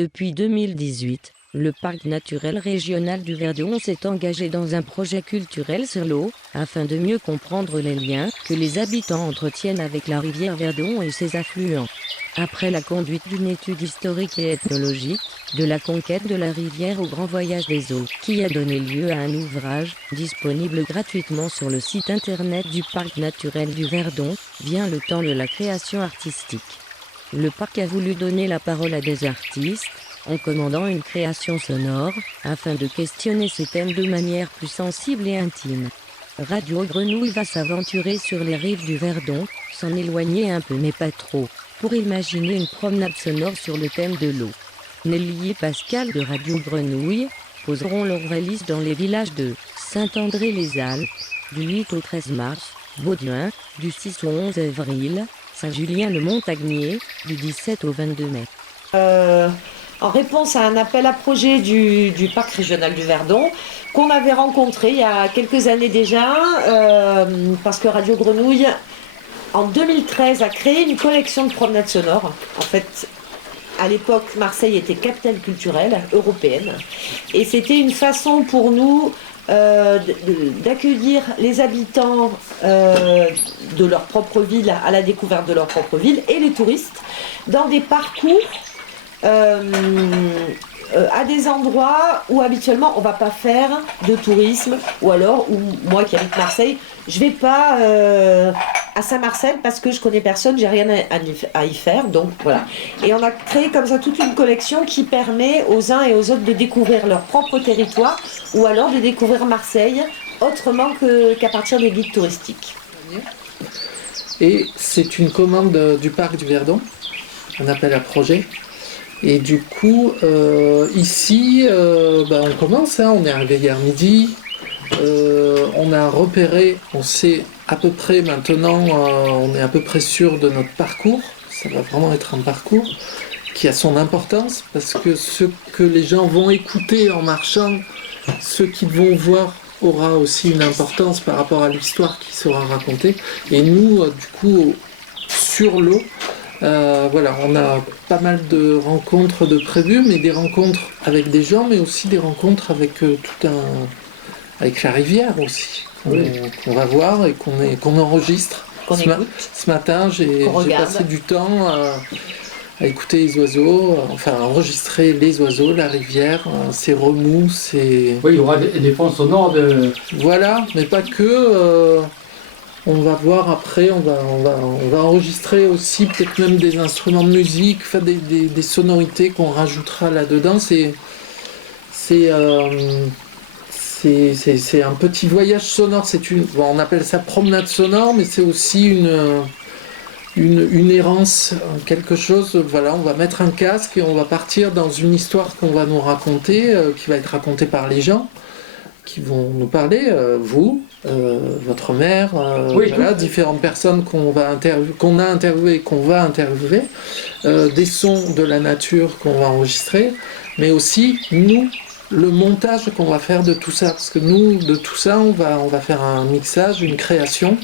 Depuis 2018, le parc naturel régional du Verdon s'est engagé dans un projet culturel sur l'eau, afin de mieux comprendre les liens que les habitants entretiennent avec la rivière Verdon et ses affluents. Après la conduite d'une étude historique et ethnologique, de la conquête de la rivière au grand voyage des eaux, qui a donné lieu à un ouvrage, disponible gratuitement sur le site internet du parc naturel du Verdon, vient le temps de la création artistique. Le parc a voulu donner la parole à des artistes, en commandant une création sonore, afin de questionner ces thèmes de manière plus sensible et intime. Radio Grenouille va s'aventurer sur les rives du Verdon, s'en éloigner un peu mais pas trop, pour imaginer une promenade sonore sur le thème de l'eau. Nelly et Pascal de Radio Grenouille poseront leurs valises dans les villages de Saint-André-les-Alpes, du 8 au 13 mars, Bauduin, du 6 au 11 avril, Saint-Julien-le-Montagnier, du 17 au 22 mai. En réponse à un appel à projet du parc régional du Verdon, qu'on avait rencontré il y a quelques années déjà, parce que Radio Grenouille, en 2013, a créé une collection de promenades sonores. En fait, à l'époque, Marseille était capitale culturelle européenne, et c'était une façon pour nous d'accueillir les habitants de leur propre ville à la découverte de leur propre ville, et les touristes, dans des parcours à des endroits où habituellement on va pas faire de tourisme, ou alors où moi qui habite Marseille, je vais pas à Saint-Marcel parce que je connais personne, j'ai rien à y faire, donc voilà. Et on a créé comme ça toute une collection qui permet aux uns et aux autres de découvrir leur propre territoire, ou alors de découvrir Marseille autrement qu'à partir des guides touristiques. Et c'est une commande du parc du Verdon, un appel à projet. Et du coup, ici, on commence, on est arrivé hier midi, on a repéré, on sait à peu près maintenant, on est à peu près sûr de notre parcours, ça va vraiment être un parcours qui a son importance, parce que ce que les gens vont écouter en marchant, ce qu'ils vont voir aura aussi une importance par rapport à l'histoire qui sera racontée. Et nous, du coup, sur l'eau, on a pas mal de rencontres de prévues, mais des rencontres avec des gens, mais aussi des rencontres avec avec la rivière aussi, qu'on va voir et qu'on enregistre. Ce matin, j'ai passé du temps à écouter les oiseaux, à enregistrer les oiseaux, la rivière, ses remous, ses... Oui, il y aura des fonds sonores de... Voilà, mais pas que... On va voir après, on va enregistrer aussi peut-être même des instruments de musique, des sonorités qu'on rajoutera là-dedans. C'est un petit voyage sonore. On appelle ça promenade sonore, mais c'est aussi une errance, quelque chose. Voilà, on va mettre un casque et on va partir dans une histoire qu'on va nous raconter, qui va être racontée par les gens qui vont nous parler, vous, votre mère, différentes personnes qu'on a interviewées et qu'on va interviewer, des sons de la nature qu'on va enregistrer, mais aussi nous, le montage qu'on va faire de tout ça, parce que nous, de tout ça, on va faire un mixage, une création,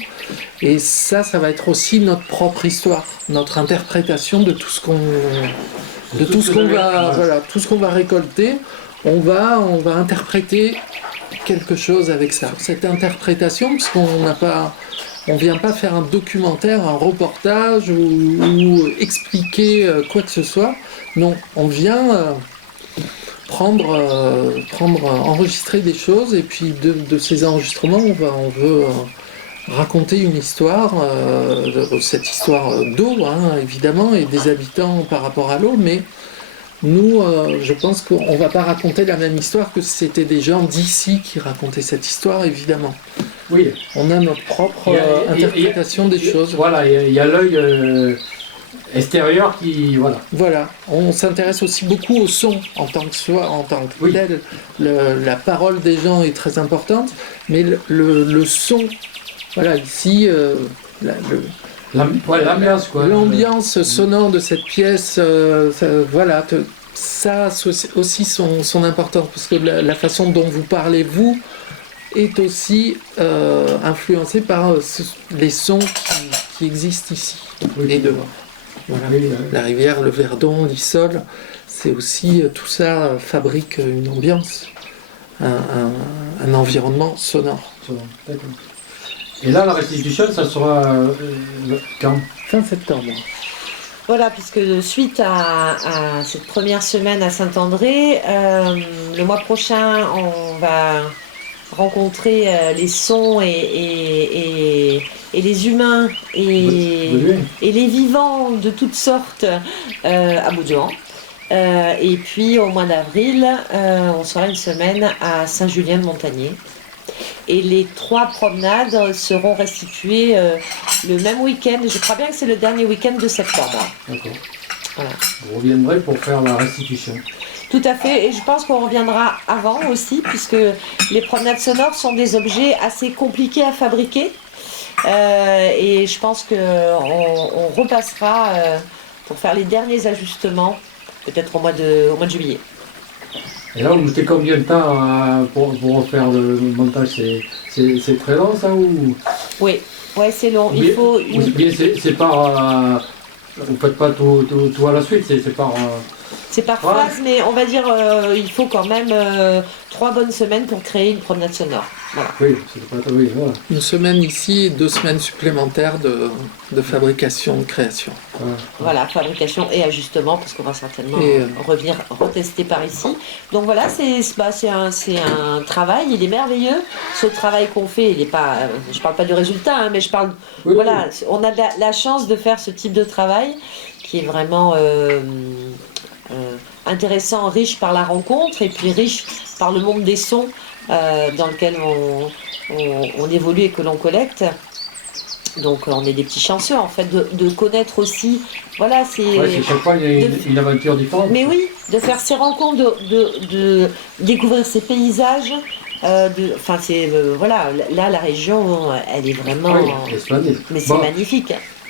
et ça va être aussi notre propre histoire, notre interprétation de tout ce qu'on va récolter. On va interpréter quelque chose avec ça. Cette interprétation, parce on vient pas faire un documentaire, un reportage ou expliquer quoi que ce soit. Non, on vient enregistrer des choses, et puis de ces enregistrements, on veut raconter une histoire, cette histoire d'eau, évidemment, et des habitants par rapport à l'eau, mais nous, je pense qu'on ne va pas raconter la même histoire que si c'était des gens d'ici qui racontaient cette histoire, évidemment. Oui. On a notre propre interprétation des choses. Voilà, il y a l'œil extérieur qui... Voilà. Voilà, on s'intéresse aussi beaucoup au son en tant que tel. La parole des gens est très importante, mais le son, voilà, ici... l'ambiance, quoi. L'ambiance sonore de cette pièce, ça a aussi son importance, parce que la façon dont vous parlez, vous, est aussi influencée par les sons qui existent ici et dehors. Voilà. La rivière, le Verdon, l'Issole, c'est aussi tout ça fabrique une ambiance, un environnement sonore. D'accord. Et là, la restitution, ça sera quand? Fin septembre. Voilà, puisque suite à cette première semaine à Saint-André, le mois prochain, on va rencontrer les sons et les humains et les vivants de toutes sortes à Bauduan. Et puis au mois d'avril, on sera une semaine à Saint-Julien-de-Montagné. Et les 3 promenades seront restituées le même week-end. Je crois bien que c'est le dernier week-end de septembre. D'accord. Voilà. Vous reviendrez pour faire la restitution. Tout à fait, et je pense qu'on reviendra avant aussi, puisque les promenades sonores sont des objets assez compliqués à fabriquer. Et je pense qu'on repassera pour faire les derniers ajustements, peut-être au mois de juillet. Et là, vous mettez combien de temps pour refaire le montage? C'est très long, ça, ou Oui, ouais, c'est long. Il faut ou bien c'est par... vous ne faites pas tout à la suite, c'est par... C'est par phase, mais on va dire il faut quand même 3 bonnes semaines pour créer une promenade sonore. Voilà. Oui, c'est pas... Oui, voilà. Une semaine ici et 2 semaines supplémentaires de fabrication, de création. Voilà, fabrication et ajustement, parce qu'on va certainement revenir retester par ici. Donc voilà, c'est un travail, il est merveilleux. Ce travail qu'on fait, il n'est pas... je parle pas du résultat, hein, mais je parle... Oui, voilà, on a la chance de faire ce type de travail qui est vraiment... intéressant, riche par la rencontre et puis riche par le monde des sons dans lequel on évolue et que l'on collecte. Donc on est des petits chanceux en fait de connaître aussi, voilà, c'est chaque fois il y a une aventure différente. Mais oui, de faire ces rencontres, de découvrir ces paysages. Enfin, voilà, là la région, elle est vraiment. Oui, elle est splendide. Mais c'est magnifique.